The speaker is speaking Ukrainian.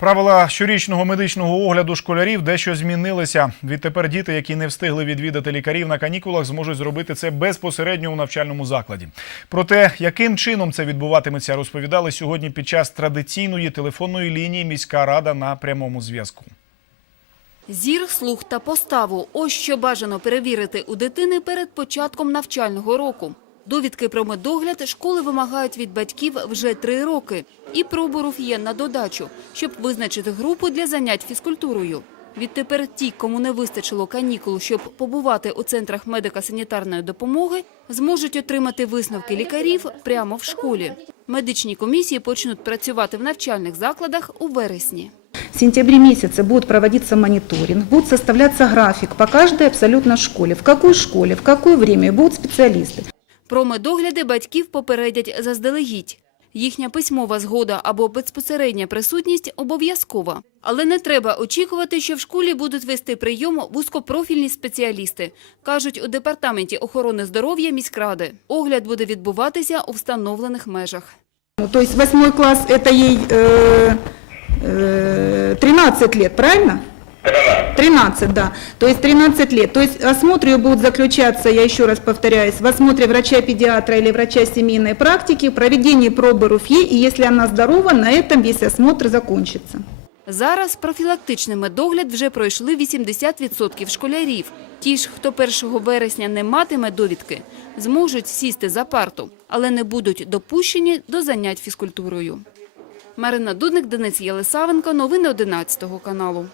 Правила щорічного медичного огляду школярів дещо змінилися. Відтепер діти, які не встигли відвідати лікарів на канікулах, зможуть зробити це безпосередньо у навчальному закладі. Про те, яким чином це відбуватиметься, розповідали сьогодні під час традиційної телефонної лінії міська рада на прямому зв'язку. Зір, слух та поставу – ось що бажано перевірити у дитини перед початком навчального року. Довідки про медогляд школи вимагають від батьків вже три роки. І пробу руф'є на додачу, щоб визначити групу для занять фізкультурою. Відтепер ті, кому не вистачило канікул, щоб побувати у центрах медико-санітарної допомоги, зможуть отримати висновки лікарів прямо в школі. Медичні комісії почнуть працювати в навчальних закладах у вересні. В сентябре месяце будет проводиться мониторинг, будет составляться график по каждой абсолютно школе, в какой школе, в какое время будут специалисты. Про медогляди батьків попередять заздалегідь. Їхня письмова згода або безпосередня присутність обов'язкова. Але не треба очікувати, що в школі будуть вести прийом вузькопрофільні спеціалісти, кажуть у Департаменті охорони здоров'я міськради. Огляд буде відбуватися у встановлених межах. Ну, То есть восьмой класс это ей э, э, 13 лет, правильно? 13, да. То есть 13 лет. То есть осмотр ее будет заключаться, я еще раз повторяюсь, в осмотре врача-педиатра или врача семейной практики, в проведении пробы РУФЕ, и если она здорова, на этом весь осмотр закончится. Зараз профілактичний медогляд вже пройшли 80% школярів. Ті ж, хто 1 вересня не матиме довідки, зможуть сісти за парту, але не будуть допущені до занять фізкультурою. Марина Дудник, Денис Єлисавенко. Новини 11 каналу.